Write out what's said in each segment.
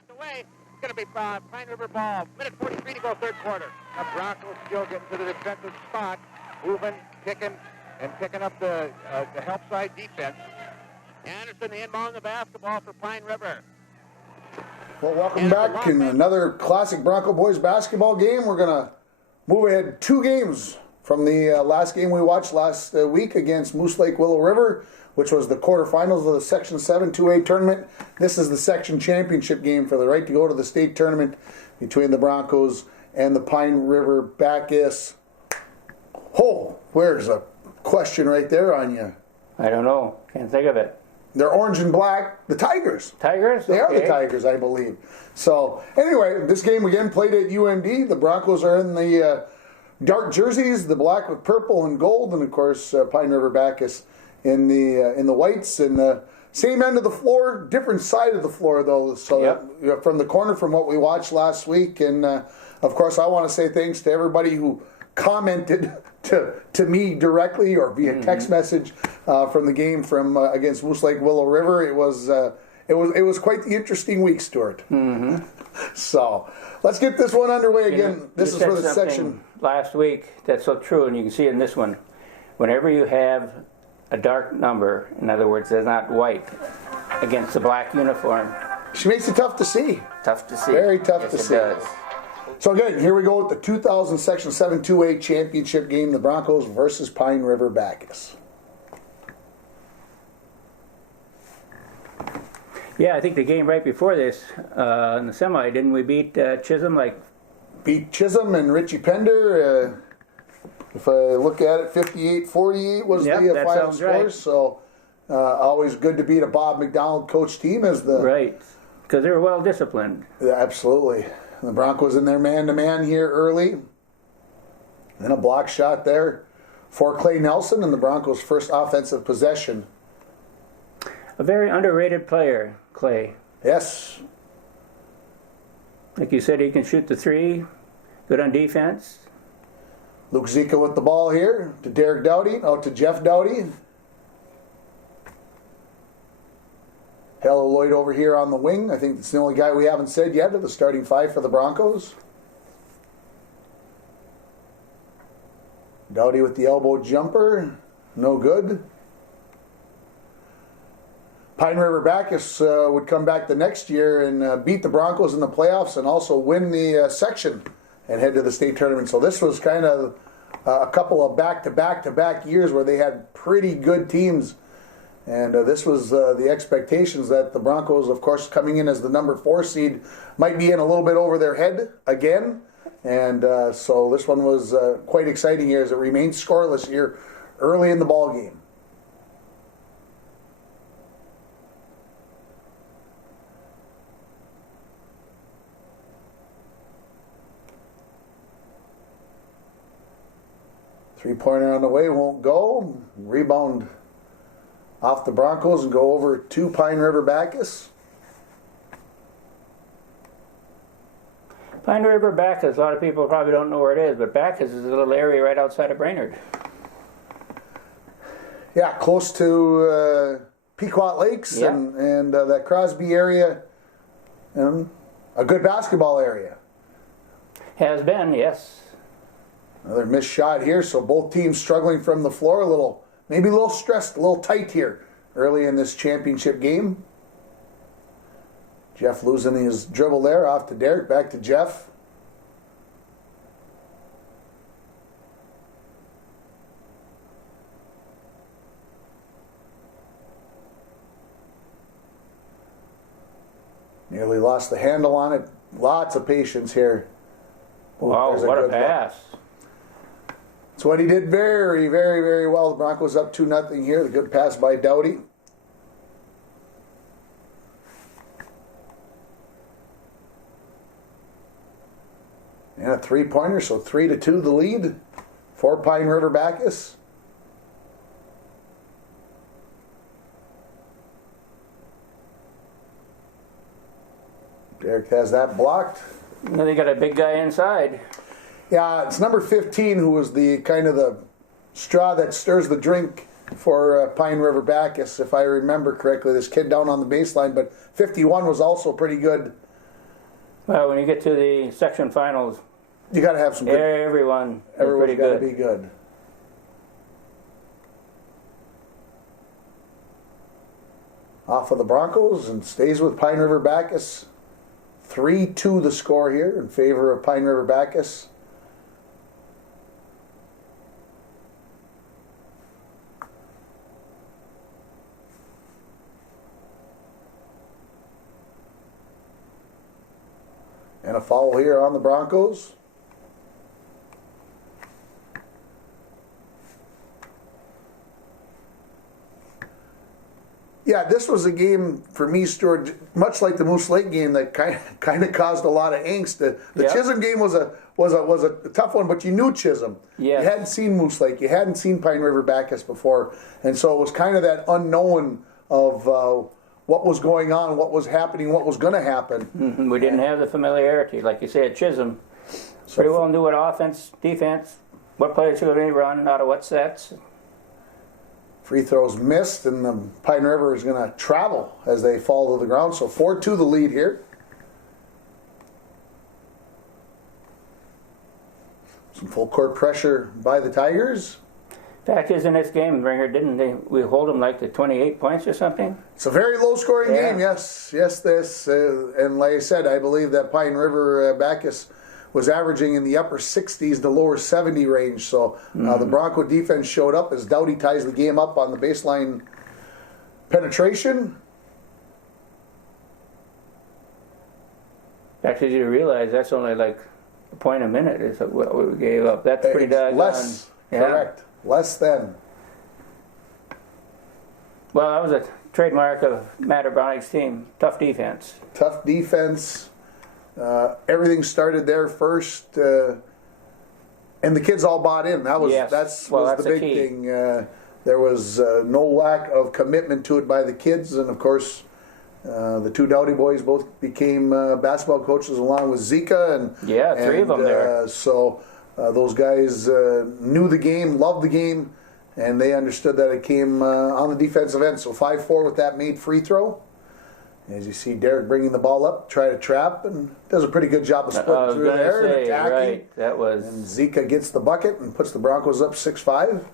knocked away. It's going to be Pine River ball. Minute 43 to go, third quarter. The Broncos still getting to the defensive spot, moving, picking up the help side defense. Anderson inbound the basketball for Pine River. Well, welcome back in another classic Bronco boys basketball game. We're going to move ahead 2 games from the last game we watched last week against Moose Lake Willow River, which was the quarterfinals of the Section 7 2A tournament. This is the section championship game for the right to go to the state tournament between the Broncos and the Pine River Bacchus. Oh, where's a question right there on you? I don't know. Can't think of it. They're orange and black. The Tigers. Tigers? They are the Tigers, I believe. So, anyway, this game again played at UMD. The Broncos are in the dark jerseys, the black with purple and gold, and of course Pine River Bacchus in the whites. And the same end of the floor, different side of the floor though. So yep. From the corner from what we watched last week. And of course, I want to say thanks to everybody who commented to me directly or via text message from the game from against Moose Lake Willow River. It was quite the interesting week, Stuart. Mm-hmm. So let's get this one underway again. This is for the section last week. That's so true, and you can see it in this one. Whenever you have a dark number, in other words, they're not white, against the black uniform, she makes it tough to see. Tough to see. Very tough yes, to see. Does. So again, here we go with the 2000 Section 7 2A championship game, the Broncos versus Pine River Bacchus. Yeah, I think the game right before this, in the semi, didn't we beat Chisholm? Beat Chisholm and Richie Pender. If I look at it, 58-48 was the final score. Right. So always good to beat a Bob McDonald coach team as the right, because they were well disciplined. Yeah, absolutely. The Broncos in their man-to-man here early. Then a block shot there for Clay Nelson and the Broncos' first offensive possession. A very underrated player, Clay. Yes. Like you said, he can shoot the three. Good on defense. Luke Zika with the ball here to Derek Dowdy. Oh, to Jeff Dowdy. Hello Lloyd over here on the wing. I think that's the only guy we haven't said yet of the starting 5 for the Broncos. Dowdy with the elbow jumper. No good. Pine River Bacchus would come back the next year and beat the Broncos in the playoffs and also win the section and head to the state tournament. So this was kind of a couple of back-to-back years where they had pretty good teams. And this was the expectations that the Broncos, of course, coming in as the number 4 seed, might be in a little bit over their head again. And so this one was quite exciting here as it remained scoreless here early in the ball game. Three-pointer on the way, won't go. Rebound off the Broncos and go over to Pine River Bacchus. Pine River Bacchus, a lot of people probably don't know where it is, but Bacchus is a little area right outside of Brainerd. Yeah, close to Pequot Lakes and that Crosby area. And a good basketball area. Has been, yes. Another missed shot here, so both teams struggling from the floor, maybe a little stressed, a little tight here early in this championship game. Jeff losing his dribble there, off to Derek, back to Jeff. Nearly lost the handle on it. Lots of patience here. Wow, what a pass. That's what he did very, very, very well. The Broncos up 2-0 here. The good pass by Dowdy. And a three-pointer, so 3-2 the lead for Pine River Bacchus. Derek has that blocked. Now they got a big guy inside. Yeah, it's number 15 who was the kind of the straw that stirs the drink for Pine River Bacchus, if I remember correctly. This kid down on the baseline, but 51 was also pretty good Well, when you get to the section finals, You got to have some good. everyone is Everyone's pretty got to good. be good. Off of the Broncos and stays with Pine River Bacchus. 3-2 the score here in favor of Pine River Bacchus. And a foul here on the Broncos. Yeah, this was a game for me, Stuart, much like the Moose Lake game, that kind of caused a lot of angst. The Yep. Chisholm game was a tough one, but you knew Chisholm. Yes. You hadn't seen Moose Lake, you hadn't seen Pine River Bacchus before, and so it was kind of that unknown of what was going on, what was happening, what was going to happen. We didn't have the familiarity, like you say at Chisholm. Pretty well knew what offense, defense, what players were going to run, out of what sets. Free throws missed, and the Pine River is going to travel as they fall to the ground. So 4-2 the lead here. Some full court pressure by the Tigers. Fact is, in this game, Ringer, we hold them like to 28 points or something? It's a very low-scoring Yeah. game, yes. This. And like I said, I believe that Pine River Bacchus was averaging in the upper 60s to lower 70 range. So the Bronco defense showed up as Doughty ties the game up on the baseline penetration. Actually, you realize that's only like a point a minute is what we gave up. That's pretty It's doggone. less, Yeah. correct. Less than. Well, that was a trademark of Matt O'Brien's team. Tough defense. Tough defense. Everything started there first, and the kids all bought in. That was Yes. that's Well, was that's the the big key. thing. There was no lack of commitment to it by the kids, and of course, the two Doughty boys both became basketball coaches along with Zika, and Yeah, three of them there. So those guys knew the game, loved the game, and they understood that it came on the defensive end. So 5-4 with that made free throw. As you see Derek bringing the ball up, try to trap, and does a pretty good job of I splitting was through going there to and say, attacking. right, that was... And Zika gets the bucket and puts the Broncos up 6-5.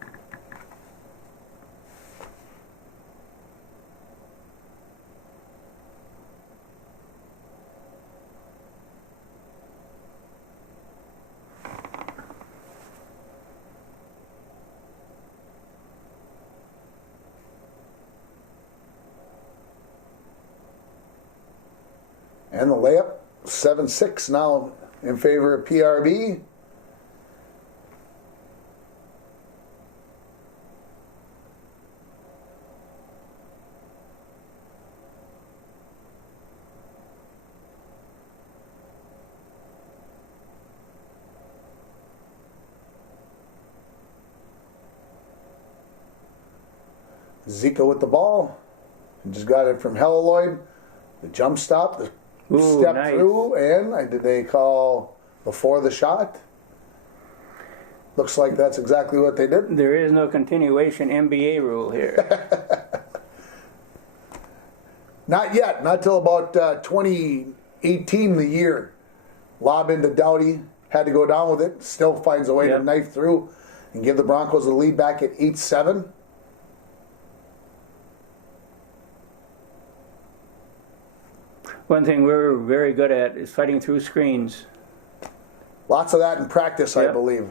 And the layup, 7-6 now in favor of PRB. Zika with the ball. Just got it from Helloyd. The jump stop, the Ooh, step nice. through, and did they call before the shot? Looks like that's exactly what they did. There is no continuation NBA rule here. Not yet, not till about 2018, the year. Lob into Doughty, had to go down with it, still finds a way to Yep. knife through and give the Broncos the lead back at 8-7. One thing we're very good at is fighting through screens. Lots of that in practice, I Yep. believe,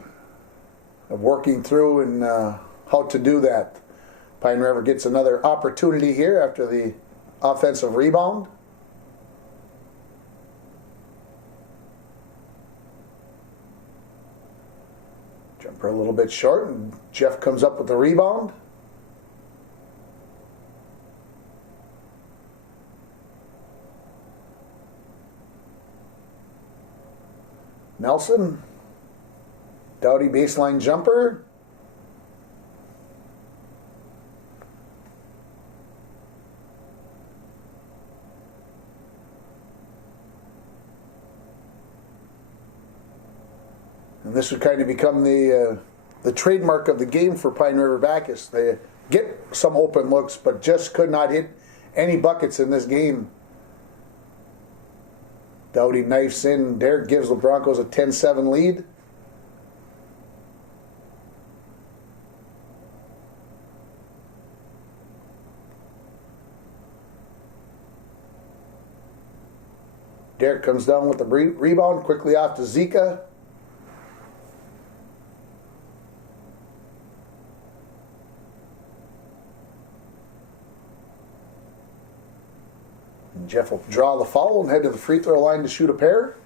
of working through and how to do that. Pine River gets another opportunity here after the offensive rebound. Jumper a little bit short, and Jeff comes up with the rebound. Nelson, Doughty baseline jumper. And this would kind of become the trademark of the game for Pine River Bacchus. They get some open looks, but just could not hit any buckets in this game. Dowdy knifes in. Derek gives the Broncos a 10-7 lead. Derek comes down with the rebound, quickly off to Zika. And Jeff will draw the foul and head to the free throw line to shoot a pair.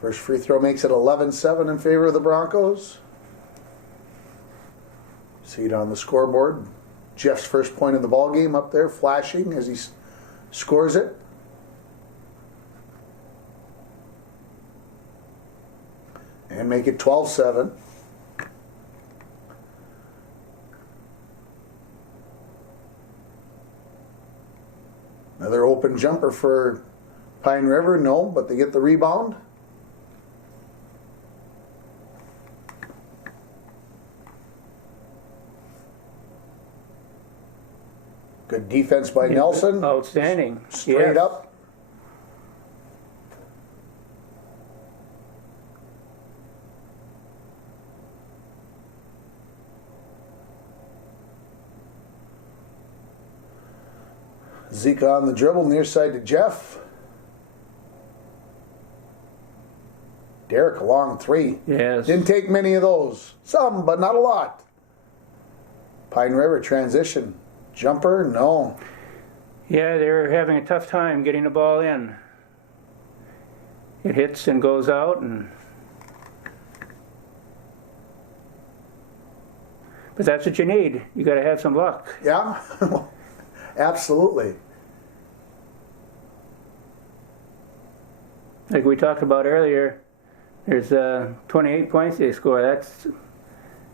First free throw makes it 11-7 in favor of the Broncos. See it on the scoreboard. Jeff's first point of the ball game up there, flashing as he scores it. And make it 12-7. Another open jumper for Pine River. No, but they get the rebound. Good defense by Nelson. Outstanding. Straight up. Zika on the dribble, near side to Jeff. Derek, a long three. Yes. Didn't take many of those. Some, but not a lot. Pine River transition. Jumper, no. Yeah, they're having a tough time getting the ball in. It hits and goes out, but that's what you need. You got to have some luck. Yeah, absolutely. Like we talked about earlier, there's 28 points they score. That's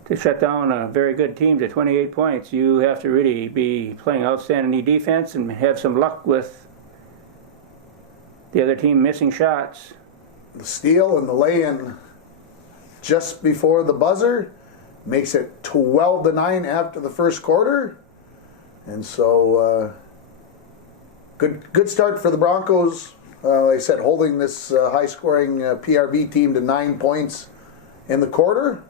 to shut down a very good team to 28 points. You have to really be playing outstanding defense and have some luck with the other team missing shots. The steal and the lay-in just before the buzzer makes it 12-9 after the first quarter. And so, good start for the Broncos. Like I said, holding this high-scoring PRB team to 9 points in the quarter.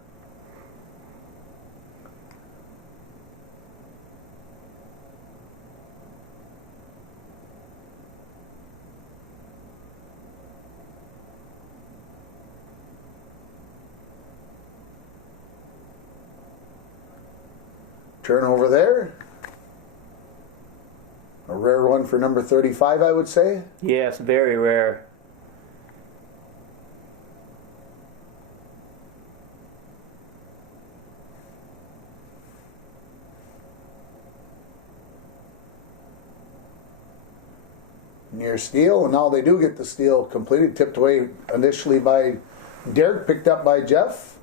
Turnover there. A rare one for number 35, I would say. Yes, very rare. Near steal, and now they do get the steal completed. Tipped away initially by Derek, picked up by Jeff.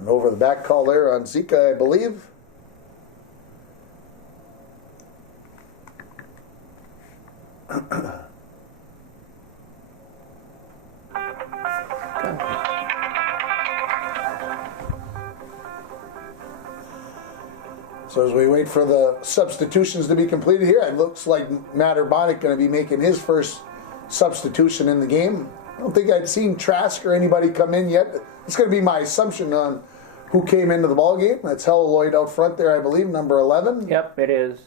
And over the back call there on Zika, I believe. So as we wait for the substitutions to be completed here, it looks like Matt Urbanic going to be making his first substitution in the game. I don't think I'd seen Trask or anybody come in yet. It's going to be my assumption on who came into the ball game. That's Helloyd out front there, I believe, number 11. Yep, it is.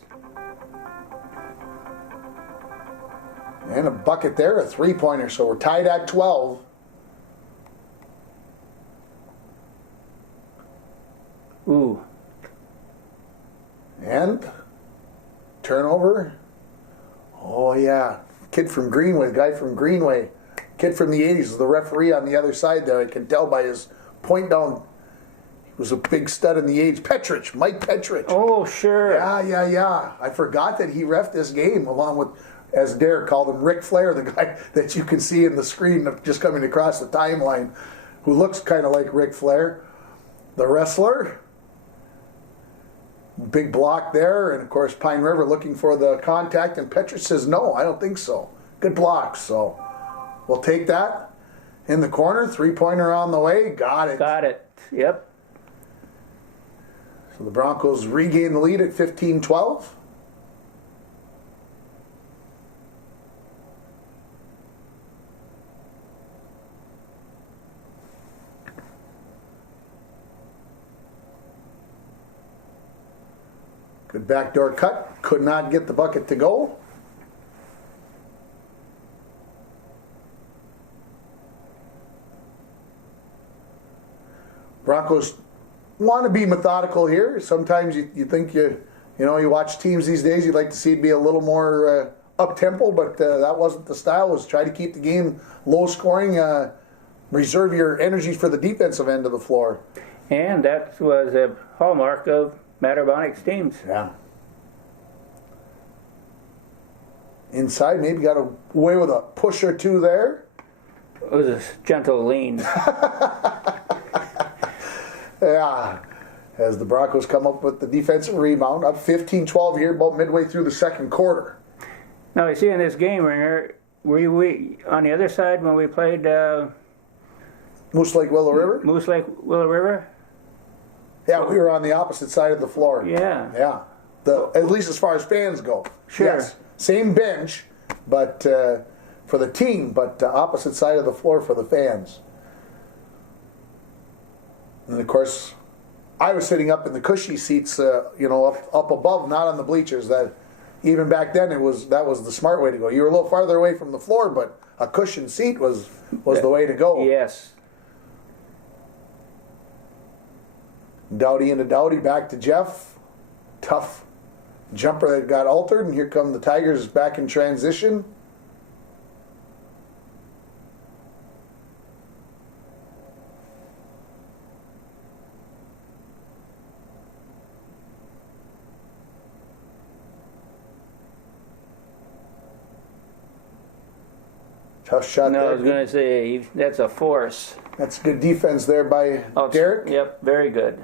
And a bucket there, a three-pointer. So we're tied at 12. Ooh. And turnover. Oh, yeah. Kid from Greenway, guy from Greenway. Kid from the 80s, the referee on the other side there. I can tell by his point down. He was a big stud in the 80s. Petrich, Mike Petrich. Oh, sure. Yeah. I forgot that he reffed this game along with as Derek called him, Ric Flair, the guy that you can see in the screen just coming across the timeline, who looks kind of like Ric Flair. The wrestler, big block there, and of course Pine River looking for the contact, and Petrovich says, no, I don't think so. Good block, so we'll take that. In the corner, three-pointer on the way, got it. Got it, yep. So the Broncos regain the lead at 15-12. Good backdoor cut. Could not get the bucket to go. Broncos want to be methodical here. Sometimes you think you watch teams these days, you'd like to see it be a little more up-tempo, but that wasn't the style. It was try to keep the game low-scoring, reserve your energy for the defensive end of the floor. And that was a hallmark of Matterbonic's teams. Yeah. Inside, maybe got away with a push or two there. It was a gentle lean. Yeah. As the Broncos come up with the defensive rebound, up 15-12 here, about midway through the second quarter. Now, you see in this game, Ringer, were we on the other side when we played Moose Lake Willow River? Moose Lake Willow River? Yeah, we were on the opposite side of the floor. Yeah. Yeah. At least as far as fans go. Sure. Yes. Same bench, but for the team, but opposite side of the floor for the fans. And of course, I was sitting up in the cushy seats, up above, not on the bleachers. That even back then, that was the smart way to go. You were a little farther away from the floor, but a cushioned seat was the way to go. Yes. Dowdy into Dowdy, back to Jeff. Tough jumper that got altered, and here come the Tigers back in transition. Tough shot No, there. I was going to say, that's a force. That's good defense there by Derek. Yep, very good.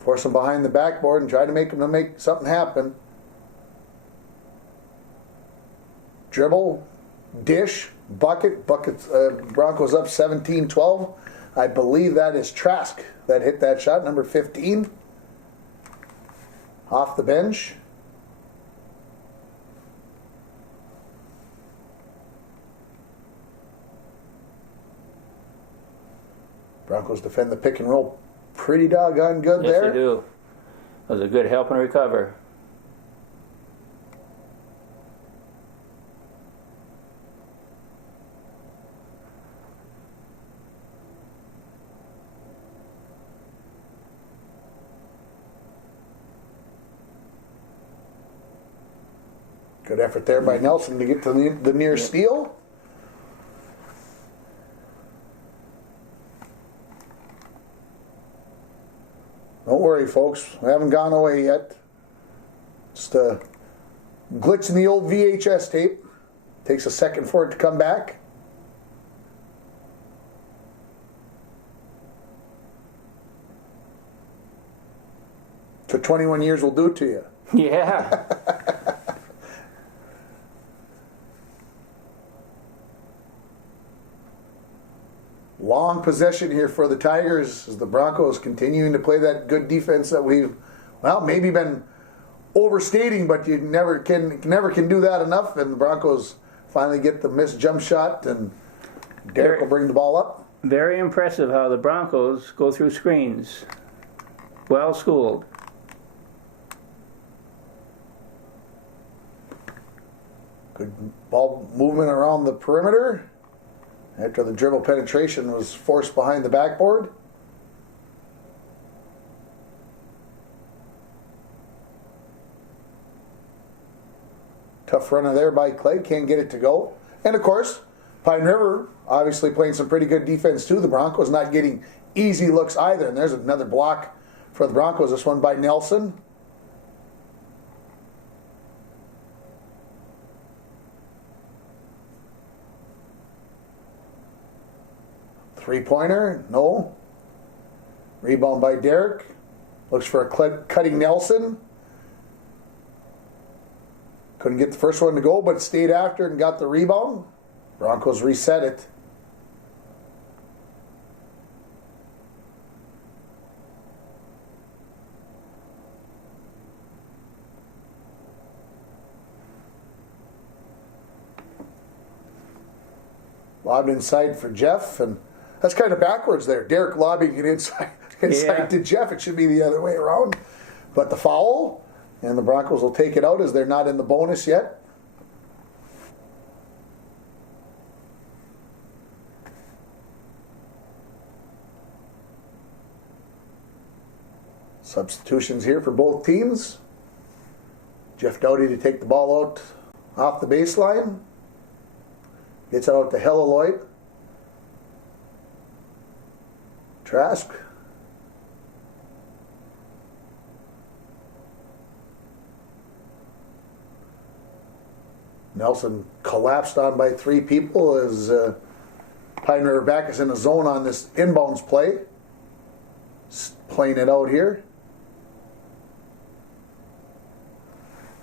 Force him behind the backboard and try to make him to make something happen. Dribble, dish, bucket. Broncos up 17-12. I believe that is Trask that hit that shot, number 15. Off the bench. Broncos defend the pick and roll pretty doggone good Yes, there. they do. That was a good help and recover. Good effort there by Nelson to get to the near steal. Don't worry, folks. We haven't gone away yet. Just a glitch in the old VHS tape. Takes a second for it to come back. For 21 years will do it to you. Yeah. Long possession here for the Tigers as the Broncos continuing to play that good defense that we've, maybe been overstating, but you never can do that enough. And the Broncos finally get the missed jump shot, and Derek will bring the ball up. Very impressive how the Broncos go through screens. Well schooled. Good ball movement around the perimeter. After the dribble penetration was forced behind the backboard. Tough runner there by Clay. Can't get it to go. And of course, Pine River obviously playing some pretty good defense too. The Broncos not getting easy looks either. And there's another block for the Broncos. This one by Nelson. Three-pointer, no. Rebound by Derek. Looks for a cutting Nelson. Couldn't get the first one to go, but stayed after and got the rebound. Broncos reset it. Lobbed inside for Jeff, and that's kind of backwards there. Derek lobbing it inside to Jeff. It should be the other way around. But the foul, and the Broncos will take it out as they're not in the bonus yet. Substitutions here for both teams. Jeff Doughty to take the ball out off the baseline. Gets it out to Helleloyd. Trask. Nelson collapsed on by three people as Pine River back is in a zone on this inbounds play. Playing it out here.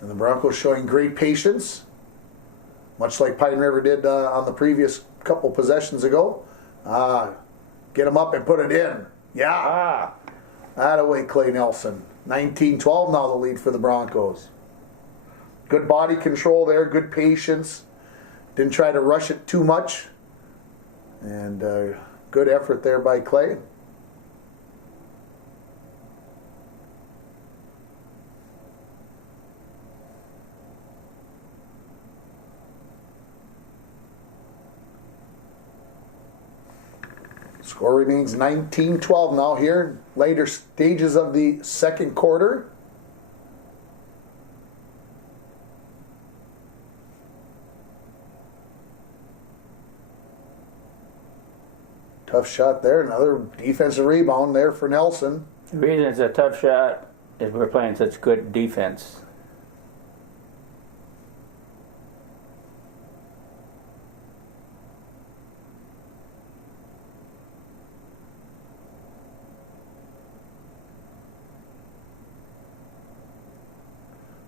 And the Broncos showing great patience, much like Pine River did on the previous couple possessions ago. Get him up and put it in. Yeah. Attaboy, Clay Nelson. 19-12 now the lead for the Broncos. Good body control there, good patience. Didn't try to rush it too much. And good effort there by Clay. Score remains 19-12 now here. Later stages of the second quarter. Tough shot there. Another defensive rebound there for Nelson. The reason it's a tough shot is we're playing such good defense.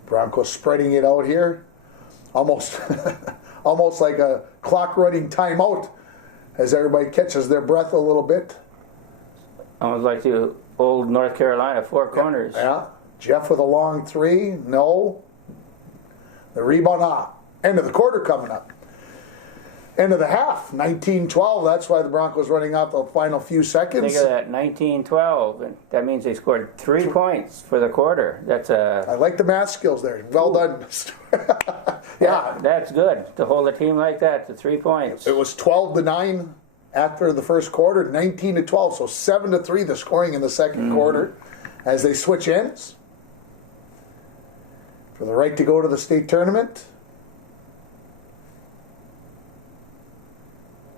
Broncos spreading it out here. Almost almost like a clock running timeout as everybody catches their breath a little bit. Almost like the old North Carolina four corners. Yeah. Jeff with a long three. No. The rebound. End of the quarter coming up. End of the half. 19-12. That's why the Broncos running out the final few seconds. Think of that, 19-12. And that means they scored 3 points for the quarter. That's a... I like the math skills there. Well done. Yeah, that's good to hold a team like that to 3 points. It was 12-9 after the first quarter, 19-12, so 7-3 the scoring in the second quarter as they switch ends for the right to go to the state tournament.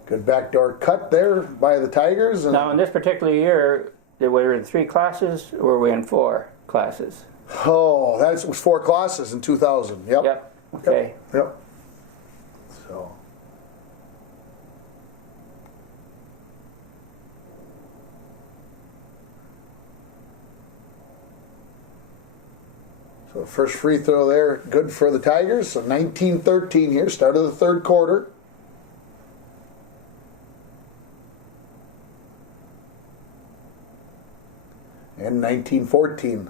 Good backdoor cut there by the Tigers. And now, in this particular year, we were in 3 classes, or were we in 4 classes? Oh, that was 4 classes in 2000. Yep. Yep. Okay. Yep. So the first free throw there, good for the Tigers. So 19-13 here, start of the third quarter. And 19-14.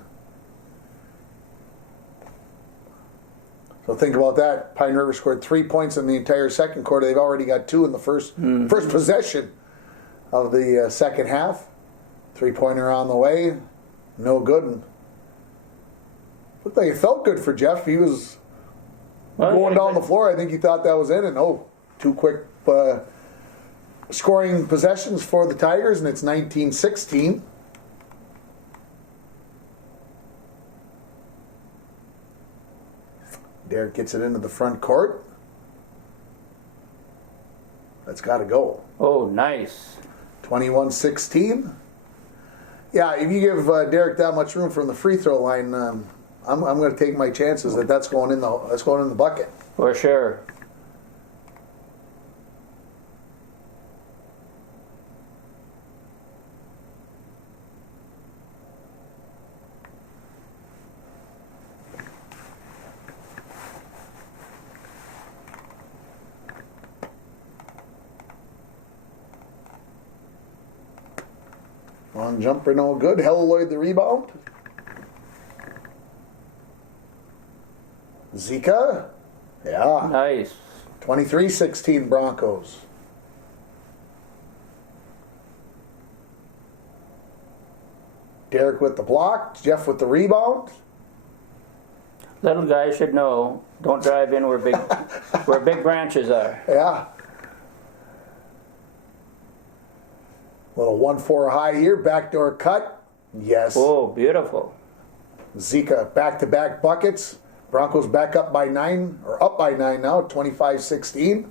So think about that. Pine River scored 3 points in the entire second quarter. They've already got 2 in the first possession of the second half. 3-pointer on the way. No good. Looked like it felt good for Jeff. He was going down the floor. I think he thought that was in. And 2 quick scoring possessions for the Tigers. And it's 19-16. Derek gets it into the front court. That's got to go. Oh, nice. 21-16. Yeah, if you give Derek that much room from the free throw line, I'm going to take my chances that's going in the bucket. For sure. Long jumper, no good. Helloyd the rebound. Zika. Yeah. Nice. 23-16 Broncos. Derek with the block. Jeff with the rebound. Little guys should know, don't drive in where big branches are. Yeah. Little 1-4 high here. Backdoor cut. Yes. Oh, beautiful. Zika back-to-back buckets. Broncos back up by 9, or up by 9 now, 25-16.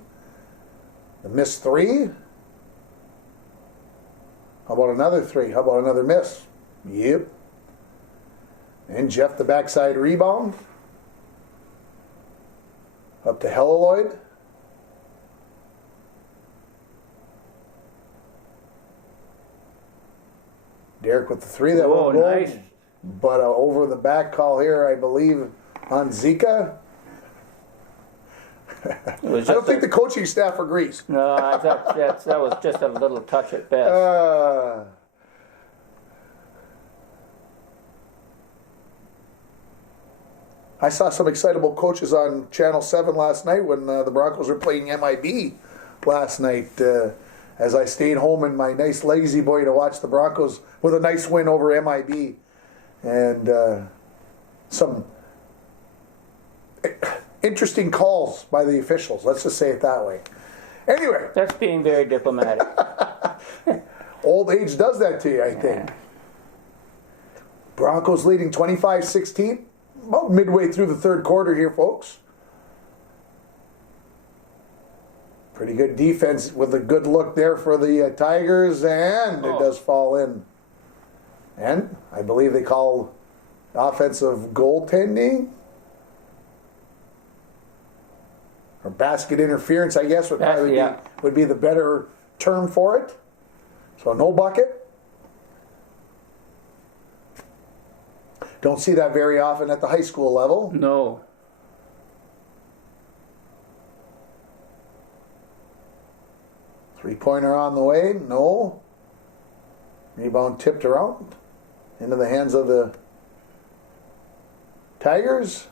The missed 3. How about another 3? How about another miss? Yep. And Jeff the backside rebound. Up to Helloyd. Derek with the 3 that won't go. Nice. But over the back call here, I believe, on Zika. I don't think the coaching staff agrees. No, I thought that was just a little touch at best. I saw some excitable coaches on Channel 7 last night when the Broncos were playing MIB last night. As I stayed home in my nice lazy boy to watch the Broncos with a nice win over MIB. And some interesting calls by the officials. Let's just say it that way. Anyway. That's being very diplomatic. Old age does that to you, I think. Broncos leading 25-16. About midway through the third quarter here, folks. Pretty good defense with a good look there for the Tigers, and it does fall in. And I believe they call offensive goaltending. Or basket interference, I guess, would be the better term for it. So no bucket. Don't see that very often at the high school level. No. Three-pointer on the way. No. Rebound tipped around into the hands of the Tigers.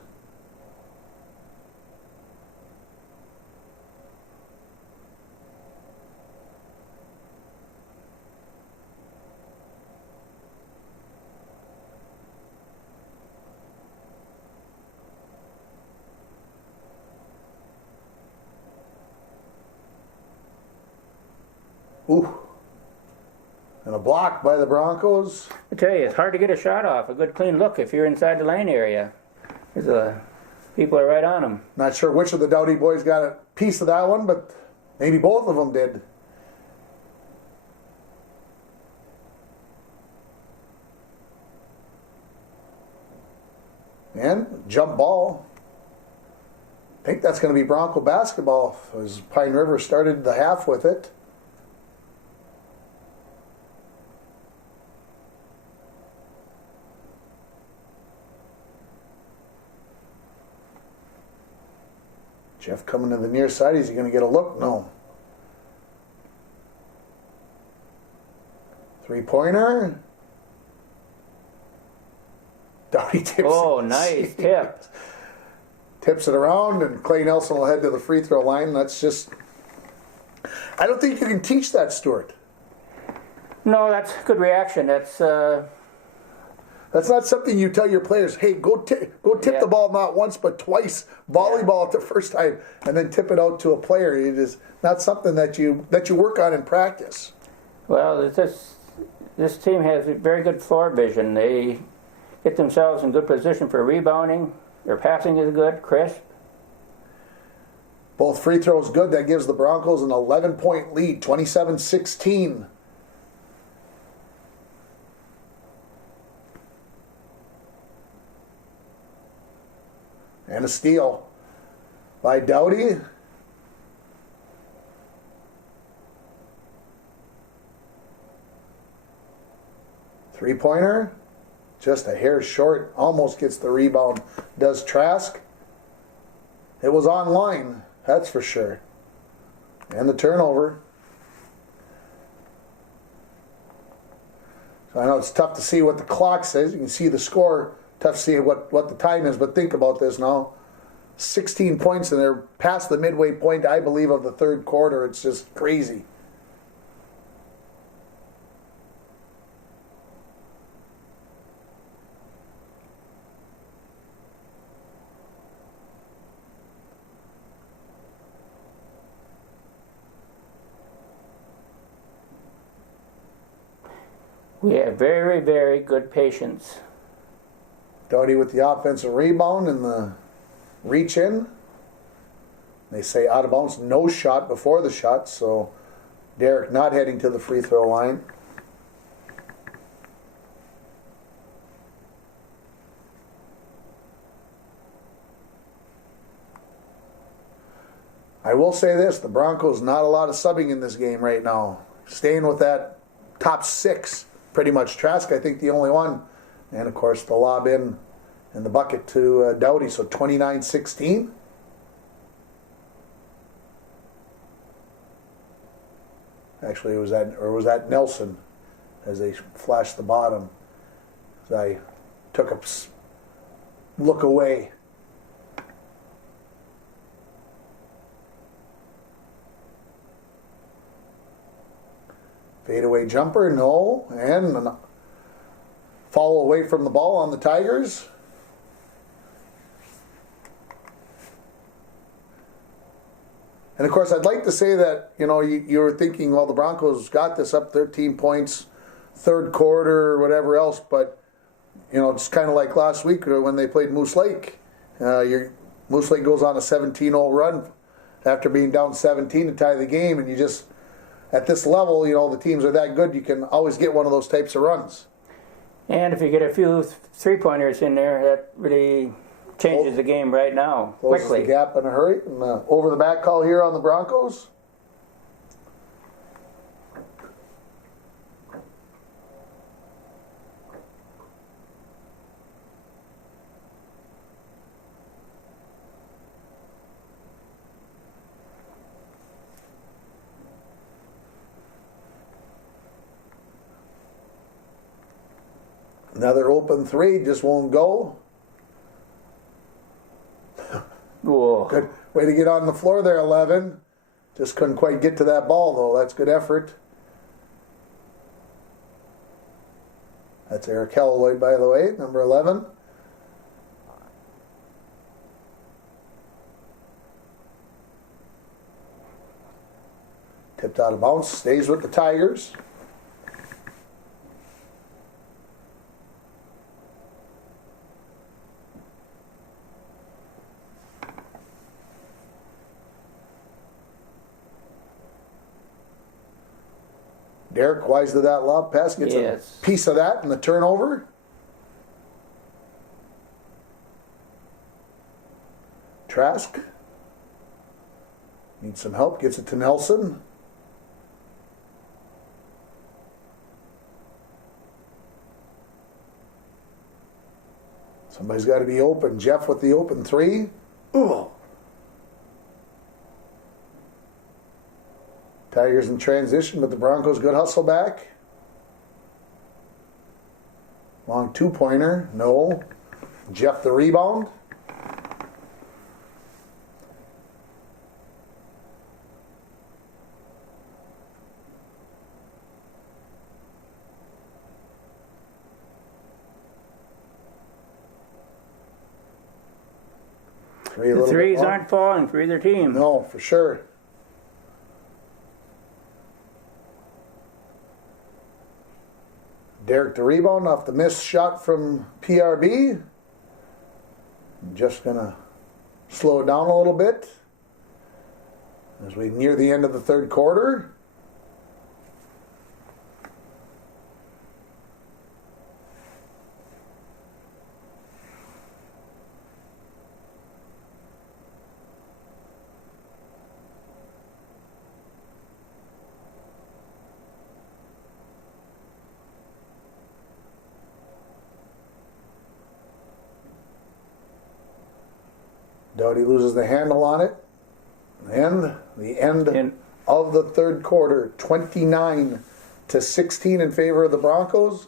Ooh. And a block by the Broncos. I tell you, it's hard to get a shot off. A good clean look if you're inside the lane area. People are right on them. Not sure which of the Dowdy boys got a piece of that one, but maybe both of them did. And jump ball. I think that's going to be Bronco basketball as Pine River started the half with it. Jeff coming to the near side. Is he going to get a look? No. Three-pointer. Dowdy tips. Oh, nice tip. Tips it around, and Clay Nelson will head to the free throw line. That's just... I don't think you can teach that, Stuart. No, that's a good reaction. That's not something you tell your players, hey, go tip the ball not once but twice, volleyball at the first time, and then tip it out to a player. It is not something that you work on in practice. Well, this team has very good floor vision. They get themselves in good position for rebounding. Their passing is good, crisp. Both free throws good. That gives the Broncos an 11-point lead, 27-16. And a steal by Dowdy. Three-pointer. Just a hair short. Almost gets the rebound. Does Trask. It was on line, that's for sure. And the turnover. So I know it's tough to see what the clock says. You can see the score. Tough to see what the time is, but think about this now. 16 points, and they're past the midway point, I believe, of the third quarter. It's just crazy. We have very, very good patience. Doughty with the offensive rebound and the reach in. They say out of bounds, no shot before the shot, so Derek not heading to the free throw line. I will say this, the Broncos, not a lot of subbing in this game right now. Staying with that top six, pretty much. Trask, I think, the only one. And, of course, the lob in the bucket to Doughty, so 29-16. Actually, was that Nelson as they flashed the bottom. As I took a look away. Fadeaway jumper, no. And follow away from the ball on the Tigers. And of course, I'd like to say that, you were thinking, well, the Broncos got this up 13 points, third quarter, or whatever else, but, it's kind of like last week when they played Moose Lake. Moose Lake goes on a 17-0 run after being down 17 to tie the game, and you just, at this level, the teams are that good, you can always get one of those types of runs. And if you get a few three-pointers in there, that really changes the game right now, Closes quickly. the gap in a hurry. And over the back call here on the Broncos. Another open three, just won't go. Whoa. Good way to get on the floor there, 11. Just couldn't quite get to that ball, though. That's good effort. That's Eric Helloy, by the way, number 11. Tipped out of bounds, stays with the Tigers. Derek, wise to that lob pass, gets a piece of that in the turnover. Trask needs some help, gets it to Nelson. Somebody's got to be open. Jeff with the open three. Ooh. Tigers in transition, but the Broncos good hustle back. Long two-pointer, no. Jeff the rebound. The threes aren't falling for either team. No, for sure. Derek the rebound off the missed shot from PRB. I'm just going to slow it down a little bit as we near the end of the third quarter. Doughty loses the handle on it. And the end of the third quarter, 29-16 in favor of the Broncos.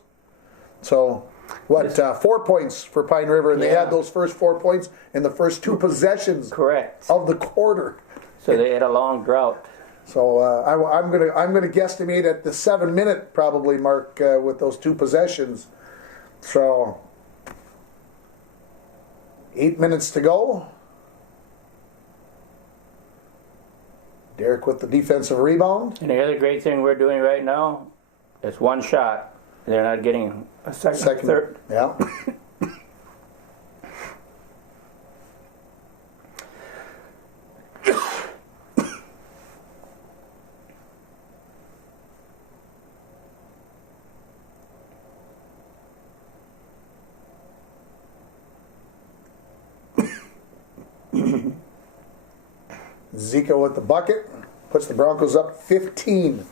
So, 4 points for Pine River, and they had those first 4 points in the first 2 possessions of the quarter. So they had a long drought. So I'm gonna guesstimate at the 7-minute probably mark with those 2 possessions. So 8 minutes to go. Derek with the defensive rebound. And the other great thing we're doing right now is one shot. They're not getting a second. Third. Yeah. Zika with the bucket puts the Broncos up 15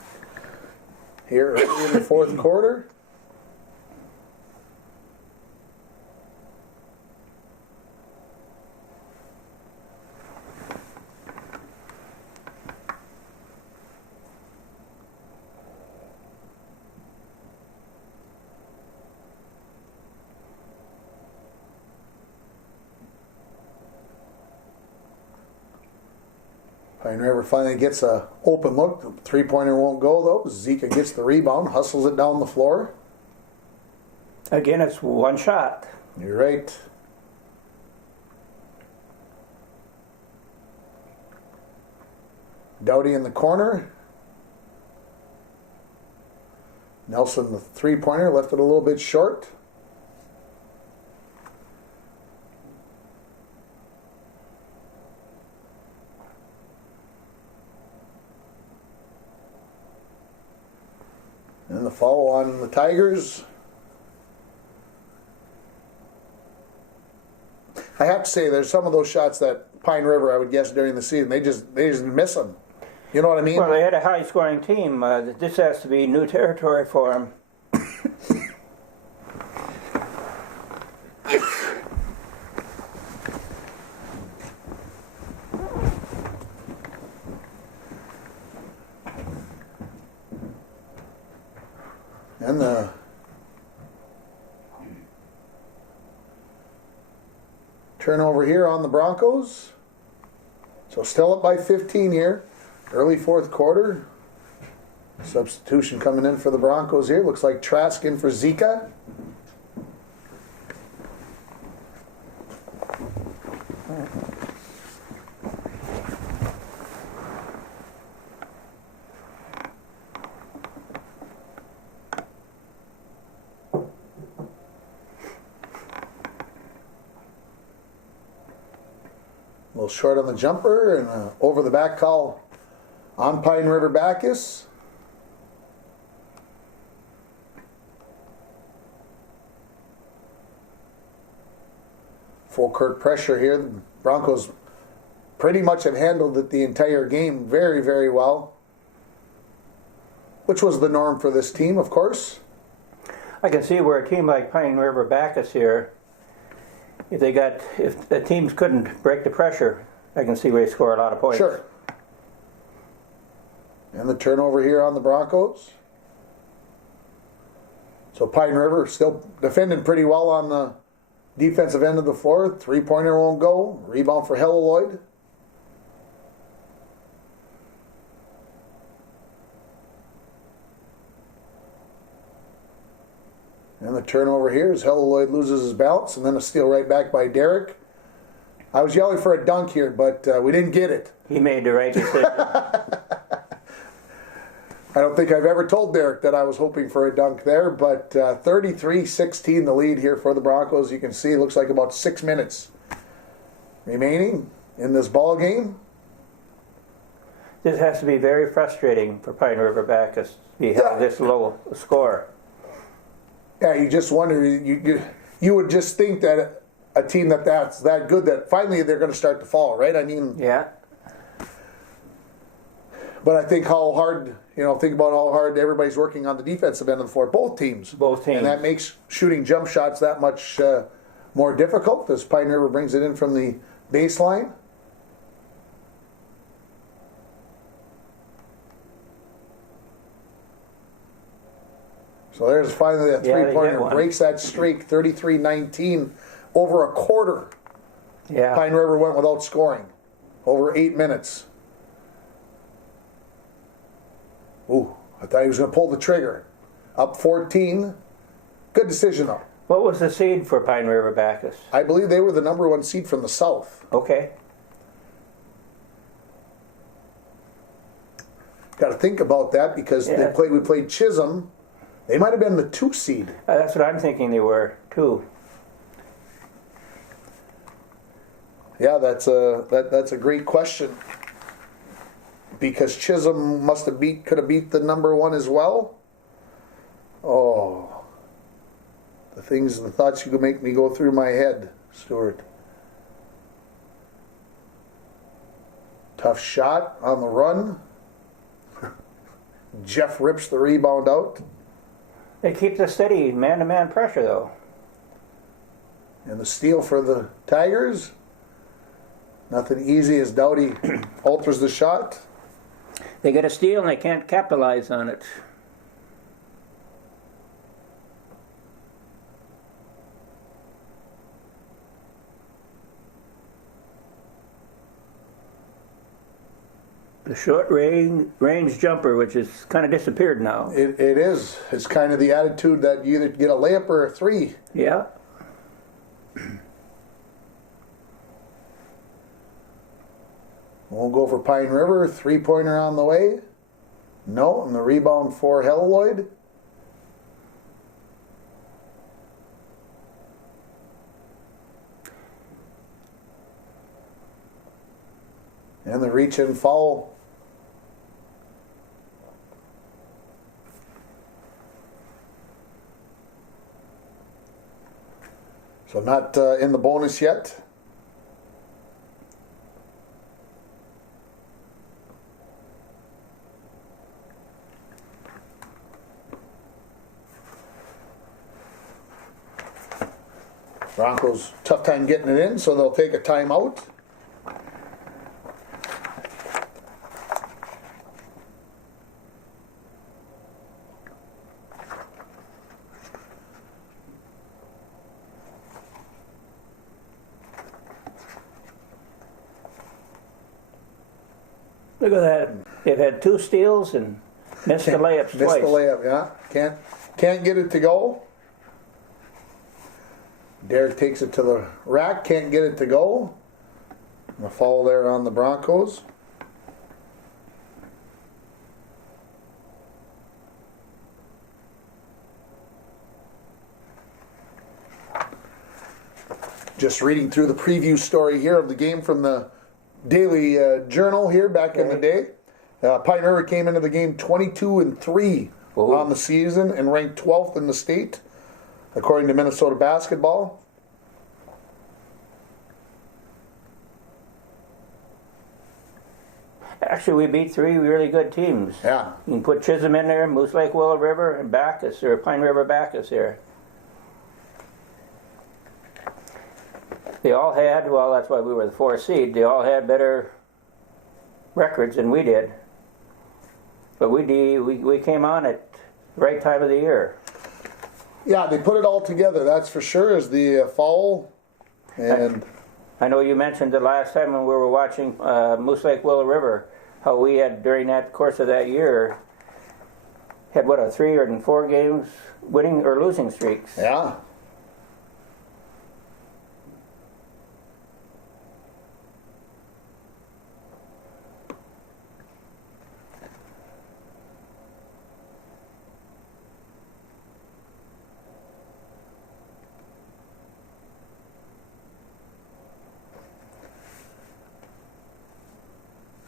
here early in the fourth quarter. Pine River finally gets a open look. The three-pointer won't go, though. Zika gets the rebound, hustles it down the floor. Again, it's one shot. You're right. Dowdy in the corner. Nelson, the three-pointer, left it a little bit short. And the foul on the Tigers. I have to say, there's some of those shots that Pine River, I would guess, during the season, they just miss them. You know what I mean? Well, they had a high-scoring team. This has to be new territory for them. And the turnover here on the Broncos. So still up by 15 here. Early fourth quarter. Substitution coming in for the Broncos here. Looks like Trask in for Zika. A little short on the jumper and over the back call on Pine River Bacchus. Full court pressure here. The Broncos pretty much have handled it the entire game very, very well, which was the norm for this team, of course. I can see where a team like Pine River Bacchus here, if the teams couldn't break the pressure, I can see where they score a lot of points. Sure. And the turnover here on the Broncos. So Pine River still defending pretty well on the defensive end of the floor. Three-pointer won't go. Rebound for Helleloyd. And the turnover here is Helleloyd loses his balance, and then a steal right back by Derek. I was yelling for a dunk here, but we didn't get it. He made the right decision. I don't think I've ever told Derek that I was hoping for a dunk there, but 33-16 the lead here for the Broncos. You can see it looks like about 6 minutes remaining in this ball game. This has to be very frustrating for Pine River Bacchus to be having this low score. Yeah, you just wonder, you would just think that a team that's that good that finally they're going to start to fall, right? I mean, yeah. But I think how hard, think about how hard everybody's working on the defensive end of the floor, both teams. Both teams. And that makes shooting jump shots that much more difficult as Pine River brings it in from the baseline. So there's finally a Yeah, they three-pointer. hit one. Breaks that streak, 33-19. Over a quarter, Yeah. Pine River went without scoring. Over 8 minutes. Ooh, I thought he was going to pull the trigger. Up 14. Good decision, though. What was the seed for Pine River Bacchus? I believe they were the number 1 seed from the south. Okay. Got to think about that because Yeah. we played Chisholm. They might have been the 2 seed. That's what I'm thinking they were, too. Yeah, that's a great question. Because Chisholm could have beat the number 1 as well. Oh, the thoughts you could make me go through my head, Stuart. Tough shot on the run. Jeff rips the rebound out. They keep the steady man-to-man pressure, though. And the steal for the Tigers. Nothing easy as Doughty alters the shot. They get a steal and they can't capitalize on it. The short range jumper, which has kind of disappeared now. It is. It's kind of the attitude that you either get a layup or a 3. Yeah. We'll go for Pine River. 3-pointer on the way. No, and the rebound for Helloyd. And the reach and foul. So not in the bonus yet. Broncos, tough time getting it in, so they'll take a timeout. Look at that. They've had 2 steals and missed the layups Missed twice. the layup, yeah. Can't get it to go. Derek takes it to the rack, can't get it to go. And a foul there on the Broncos. Just reading through the preview story here of the game from the Daily Journal here back in the day. Pine River came into the game 22-3 on the season and ranked 12th in the state, according to Minnesota Basketball. Actually, we beat 3 really good teams. Yeah. You can put Chisholm in there, Moose Lake, Willow River, and Bacchus, or Pine River Bacchus here. They all had, well, that's why we were the 4th seed, they all had better records than we did. But we came on at the right time of the year. Yeah, they put it all together, that's for sure, as the foul. And I know you mentioned the last time when we were watching Moose Lake, Willow River, how we had, during that course of that year, had, what, a 3 or 4 games winning or losing streaks. yeah.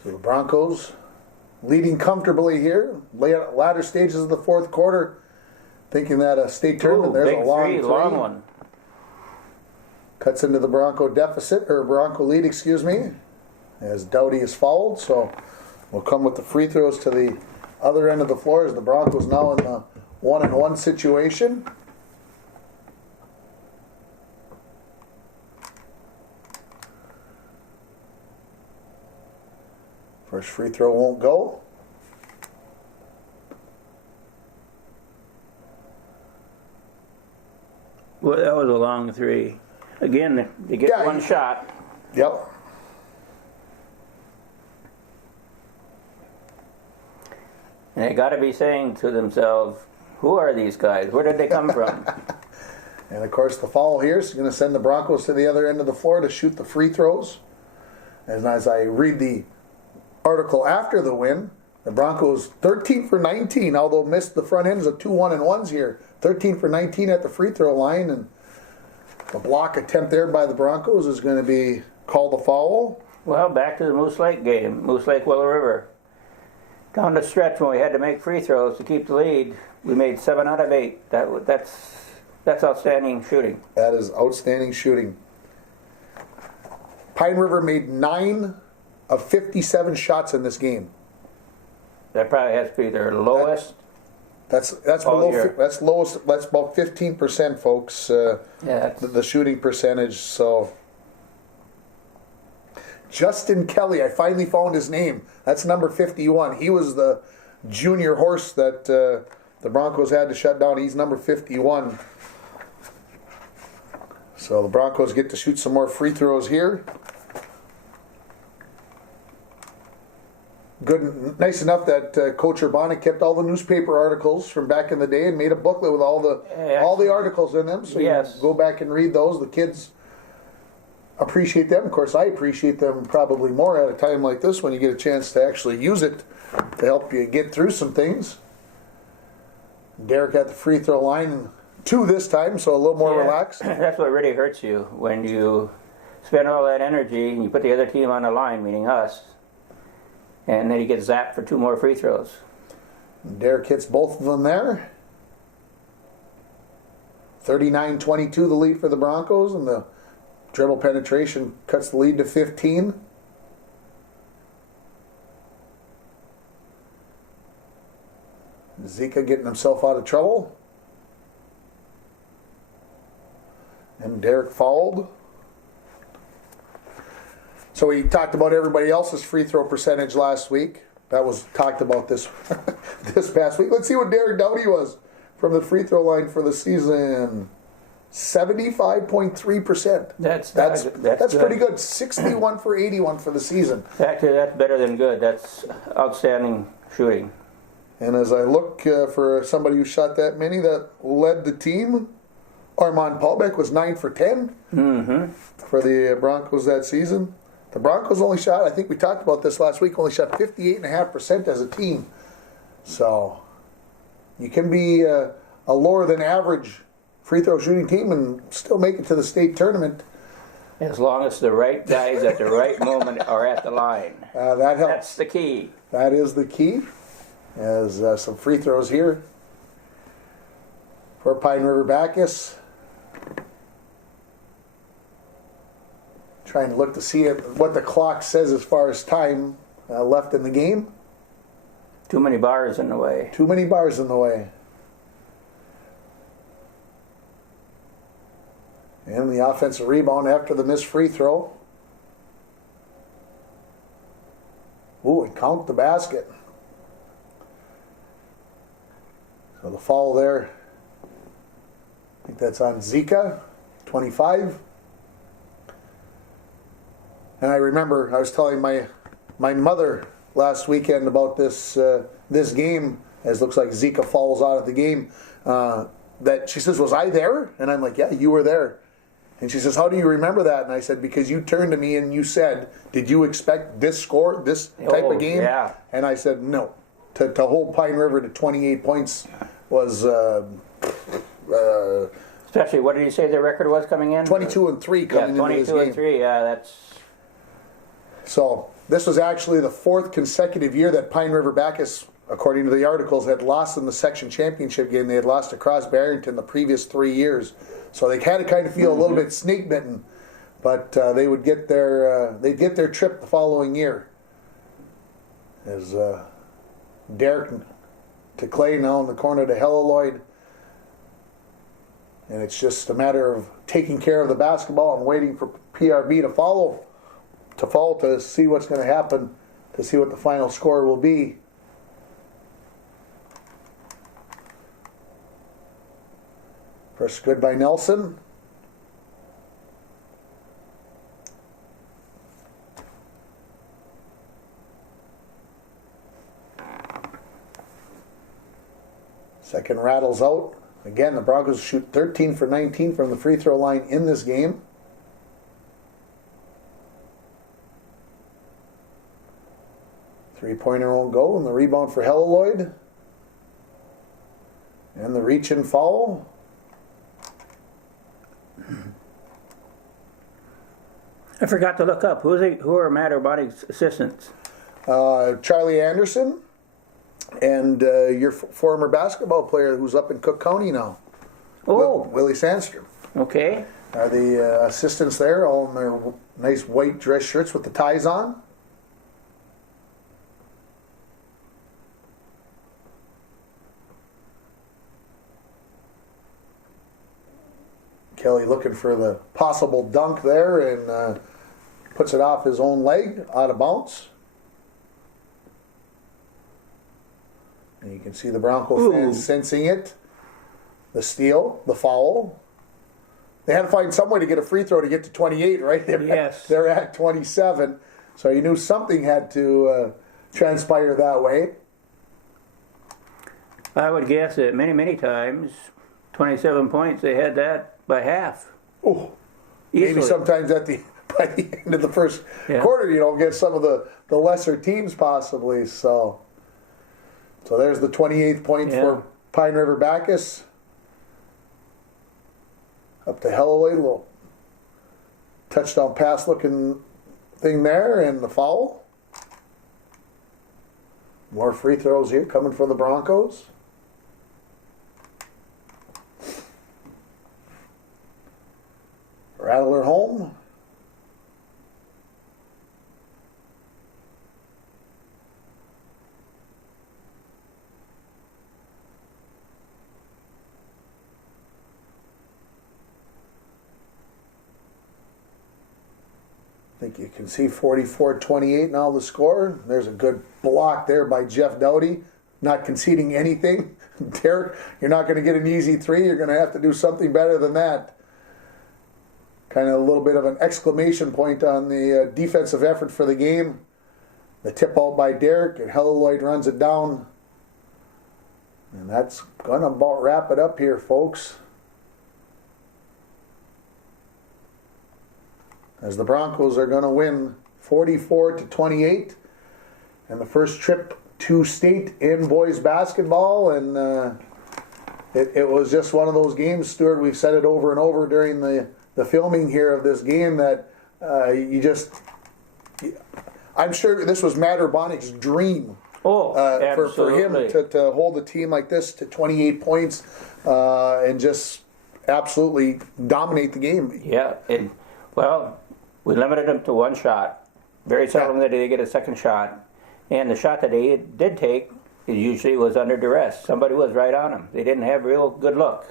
So the Broncos leading comfortably here. Latter stages of the 4th quarter, thinking that a state tournament, there's big a long three, long one. Cuts into the Bronco deficit, or Bronco lead, excuse me, as Doughty is fouled. So we'll come with the free throws to the other end of the floor as the Broncos now in the 1-and-1 situation. First free throw won't go. Well, that was a long three. Again, they get Yeah, one shot. Yep. And they got to be saying to themselves, who are these guys? Where did they come from? And of course, the foul here is going to send the Broncos to the other end of the floor to shoot the free throws. And as I read the article after the win, the Broncos 13 for 19, although missed the front ends of 2 1-and-1s here. 13 for 19 at the free throw line, and the block attempt there by the Broncos is going to be called a foul. Well, back to the Moose Lake game, Moose Lake Willow River. Down the stretch when we had to make free throws to keep the lead, we made 7 out of 8. That's outstanding shooting. That is outstanding shooting. Pine River made 9 of 57 shots in this game. That probably has to be their lowest. That's All below. year. That's lowest. That's about 15%, folks. The shooting percentage. So, Justin Kelly. I finally found his name. That's number 51. He was the junior horse that the Broncos had to shut down. He's number 51. So the Broncos get to shoot some more free throws here. Good, nice enough that Coach Urbana kept all the newspaper articles from back in the day and made a booklet with all the articles in them. So Yes. you go back and read those. The kids appreciate them. Of course, I appreciate them probably more at a time like this when you get a chance to actually use it to help you get through some things. Derek at the free throw line, 2 this time, so a little more relaxed. That's what really hurts you when you spend all that energy and you put the other team on the line, meaning us, and then you get zapped for 2 more free throws. Derek hits both of them there. 39-22 the lead for the Broncos, and the dribble penetration cuts the lead to 15. Zika getting himself out of trouble. And Derek fouled. So we talked about everybody else's free throw percentage last week. That was talked about this this past week. Let's see what Derek Doughty was from the free throw line for the season. 75.3%. That's good. pretty good. 61 for 81 for the season. Actually, that's better than good. That's outstanding shooting. And as I look for somebody who shot that many that led the team, Armand Paulbeck was 9 for 10 for the Broncos that season. The Broncos only shot, I think we talked about this last week, only shot 58.5% as a team. So you can be a lower than average free throw shooting team and still make it to the state tournament. As long as the right guys at the right moment are at the line. That helps. That's the key. That is the key. As some free throws here for Pine River Bacchus. Trying to look to see what the clock says as far as time left in the game. Too many bars in the way. Too many bars in the way. And the offensive rebound after the missed free throw. Ooh, and count the basket. So the foul there, I think that's on Zika, 25. And I remember I was telling my mother last weekend about this this game, as it looks like Zika falls out of the game, that she says, was I there? And I'm like, yeah, you were there. And she says, how do you remember that? And I said, because you turned to me and you said, did you expect this score, this type of game? Yeah. And I said, no. To hold Pine River to 28 points was... Especially, what did you say the record was coming in? 22-3 coming into this game. 22-3, yeah, that's... So this was actually the 4th consecutive year that Pine River Bacchus, according to the articles, had lost in the section championship game. They had lost to Cross Barrington the previous 3 years. So they had to kind of feel a little bit snake bitten, but they would get they'd get their trip the following year. As Derek to Clay now in the corner to Helloyd, and it's just a matter of taking care of the basketball and waiting for PRB to fall to see what's going to happen, to see what the final score will be. First good by Nelson. Second rattles out. Again, the Broncos shoot 13 for 19 from the free throw line in this game. Three-pointer won't go, and the rebound for Helleloyd. And the reach and foul. I forgot to look up. Who are Matt Urbani's assistants? Charlie Anderson and your former basketball player who's up in Cook County now. Oh. Willie Sandstrom. Okay. Are the assistants there, all in their nice white dress shirts with the ties on. Kelly looking for the possible dunk there and puts it off his own leg, out of bounds. And you can see the Bronco fans sensing it. The steal, the foul. They had to find some way to get a free throw to get to 28, right? They're at 27. So you knew something had to transpire that way. I would guess that many times, 27 points, they had that by half. Oh, Easily. maybe sometimes by the end of the first quarter, you don't get some of the lesser teams possibly. So there's the 28th point for Pine River Bacchus. Up to Helleloyd, a little touchdown pass looking thing there, and the foul. More free throws here coming for the Broncos. Rattler home. I think you can see 44-28 now the score. There's a good block there by Jeff Dowdy, not conceding anything. Derek, you're not going to get an easy three. You're going to have to do something better than that. Kind of a little bit of an exclamation point on the defensive effort for the game. The tip out by Derek, and Helleloyd runs it down. And that's going to about wrap it up here, folks. As the Broncos are going to win 44-28, and the first trip to state in boys basketball, and it was just one of those games, Stuart. We've said it over and over during the filming here of this game that I'm sure this was Matt Urbanic's dream. For him to hold a team like this to 28 points and just absolutely dominate the game. Yeah, we limited them to one shot. Very seldom did they get a second shot. And the shot that they did take, it usually was under duress. Somebody was right on them. They didn't have real good luck.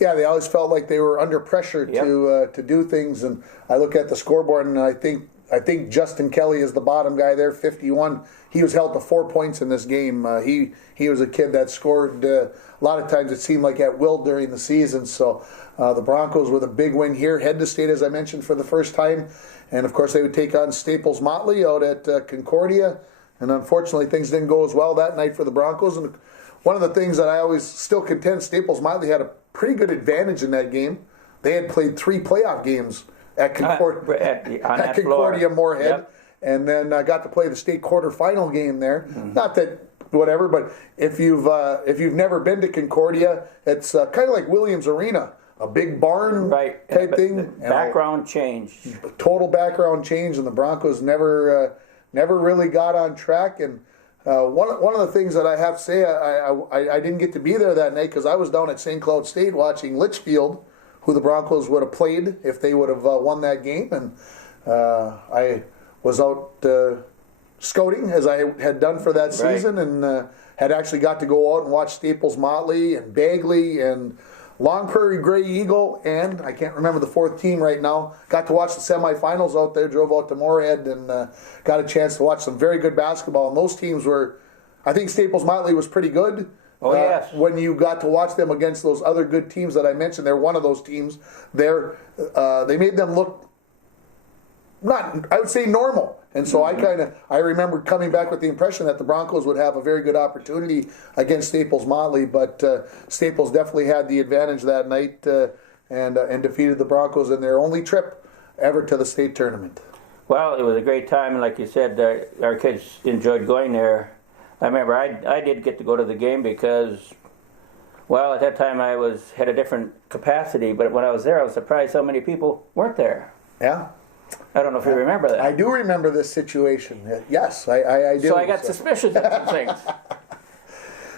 Yeah, they always felt like they were under pressure to do things. And I look at the scoreboard, and I think Justin Kelly is the bottom guy there, 51. He was held to 4 points in this game. He was a kid that scored a lot of times, it seemed like, at will during the season. So the Broncos with a big win here, head to state, as I mentioned, for the first time. And, of course, they would take on Staples Motley out at Concordia. And unfortunately, things didn't go as well that night for the Broncos. And one of the things that I always still contend, Staples Motley had a pretty good advantage in that game. They had played 3 playoff games at Concordia Moorhead, and then got to play the state quarterfinal game there. Mm-hmm. Not that whatever, but if you've never been to Concordia, it's kind of like Williams Arena, a big barn type thing. Background change. Total background change, and the Broncos never really got on track. And one of the things that I have to say, I didn't get to be there that night because I was down at St. Cloud State watching Litchfield, who the Broncos would have played if they would have won that game. And I was out scouting, as I had done for that season, and had actually got to go out and watch Staples Motley and Bagley and Long Prairie Grey Eagle, and I can't remember the fourth team right now. Got to watch the semifinals out there, drove out to Moorhead, and got a chance to watch some very good basketball. And those teams were, I think Staples Motley was pretty good. Oh, yes. When you got to watch them against those other good teams that I mentioned, they're one of those teams. They made them look not, I would say, normal. And so I remember coming back with the impression that the Broncos would have a very good opportunity against Staples Motley, but Staples definitely had the advantage that night and defeated the Broncos in their only trip ever to the state tournament. Well, it was a great time, and like you said, our kids enjoyed going there. I remember I did get to go to the game because, well, at that time I had a different capacity, but when I was there, I was surprised how many people weren't there. Yeah. I don't know if you remember that. I do remember this situation. Yes, I do. So I got suspicious of some things.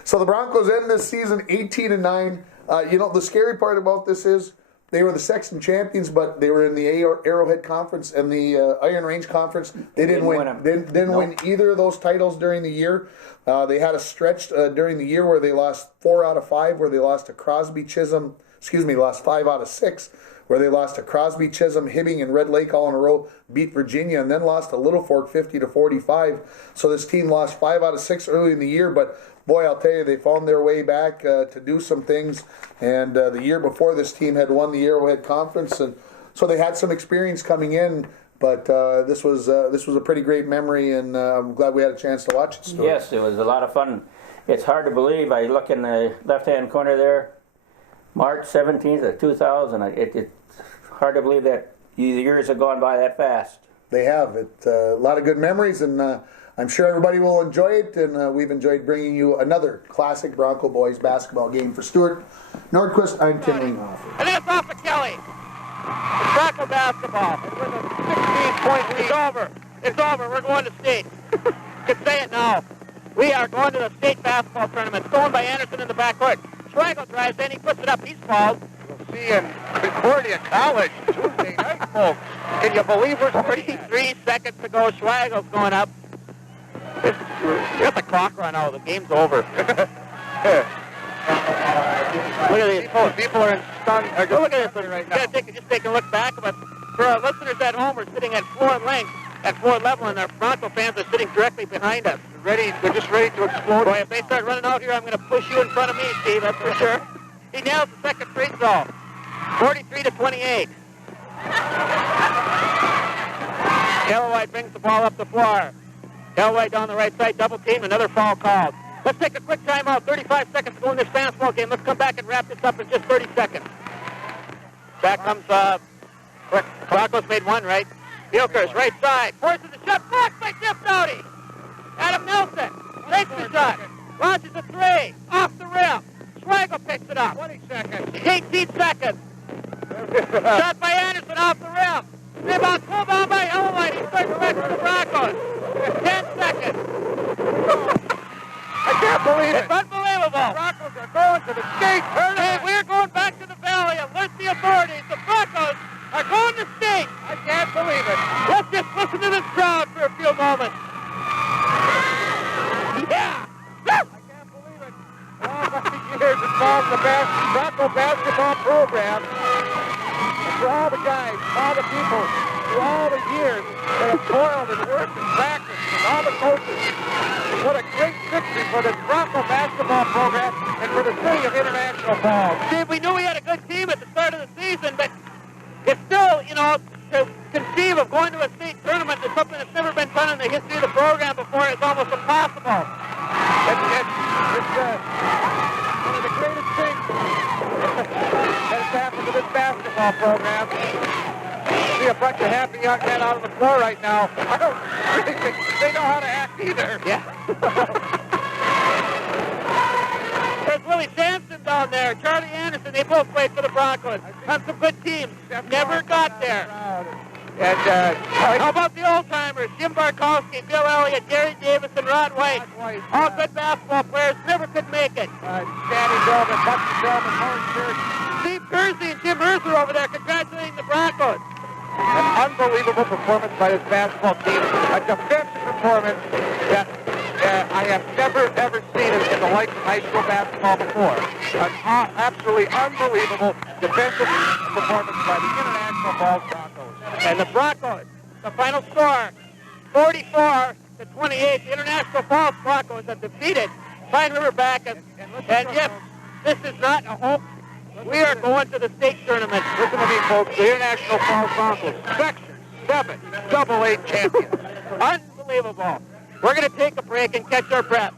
So the Broncos end this season 18-9. The scary part about this is they were the Sexton champions, but they were in the Arrowhead Conference and the Iron Range Conference. They didn't win. Didn't win either of those titles during the year. They had a stretch during the year where they lost 4 out of 5, where they lost to Crosby, Chisholm. Lost 5 out of 6. Where they lost to Crosby, Chisholm, Hibbing, and Red Lake all in a row, beat Virginia, and then lost to Little Fork 50-45. So this team lost 5 out of 6 early in the year, but boy, I'll tell you, they found their way back to do some things. And the year before, this team had won the Arrowhead Conference, and so they had some experience coming in. But this was a pretty great memory, and I'm glad we had a chance to watch it, Stuart. Yes, it was a lot of fun. It's hard to believe. I look in the left-hand corner there, March 17th of 2000. It's hard to believe that the years have gone by that fast. They have. A lot of good memories, and I'm sure everybody will enjoy it, and we've enjoyed bringing you another classic Bronco Boys basketball game. For Stuart Nordquist, I'm Tim Ringhofer. And that's off of Kelly. It's Bronco basketball. It's with a 16-point lead. It's over. It's over. We're going to state. Can say it now. We are going to the state basketball tournament. Stolen by Anderson in the backcourt. Schweigel drives in. He puts it up. He's fouled. We'll see in Concordia College Tuesday night, folks. Can you believe we're 33 seconds to go? Schweigel's going up. You got the clock run out. The game's over. Look at these. People are in stun. Look at this right now. Just take a look back. But for our listeners at home, we're sitting at floor length, at floor level, and our Bronco fans are sitting directly behind us. They're just ready to explode. Boy, if they start running out here, I'm going to push you in front of me, Steve. That's for sure. He nails the second free throw. 43-28. Galloway brings the ball up the floor. Galloway down the right side, double team, another foul called. Let's take a quick timeout. 35 seconds to go in this basketball game. Let's come back and wrap this up in just 30 seconds. Back comes, Broncos made one, right? Bilkers, right side. Forces the shot. Blocked by Jeff Dowdy. Adam Nelson takes the shot. Launches a three. Off the rim. Schweigel picks it up. 20 seconds. 18 seconds. Shot by Anderson off the rim. Rebound pulled on by Elway. He starts back for the Broncos. 10 seconds. I can't believe it. It's unbelievable. The Broncos are going to the state tournament. Hey, we're going back to the Valley. Alert the authorities. The Broncos are going to state. I can't believe it. Let's just listen to this crowd for a few moments. Yeah. I can't believe it. All the years involved in the Bronco basketball program. And for all the guys, all the people, through all the years that have toiled and worked and practiced, and all the coaches, what a great victory for this Bronco basketball program and for the city of International Falls. Steve, we knew we had a good team at the start of the season, but it's still, to conceive of going to a state tournament is something that's never been done in the history of the program before. It's almost impossible. It's one of the greatest things that has happened to this basketball program. See a bunch of happy young men out on the floor right now. I don't really think they know how to act either. Yeah. There's Willie Sampson down there, Charlie Anderson. They both played for the Broncos on some good teams. Never got there. And how about the old-timers? Jim Barkowski, Bill Elliott, Gary Davis, and Rod White. All good basketball players, never could make it. Danny Dolman, Bucky Dolman, Lawrence Church. Steve Kersey and Jim Mercer over there congratulating the Broncos. An unbelievable performance by this basketball team. A defensive performance that I have never, ever seen in the likes of high school basketball before. An absolutely unbelievable defensive performance by the International Falls Broncos. And the Broncos, the final score, 44-28. The International Falls Broncos have defeated Pine River Bacchus. And yes, this is not a hope. We are going to the state tournament. Listen to me, folks. The International Falls Broncos. Section 7 AA champions. Unbelievable. We're going to take a break and catch our breath.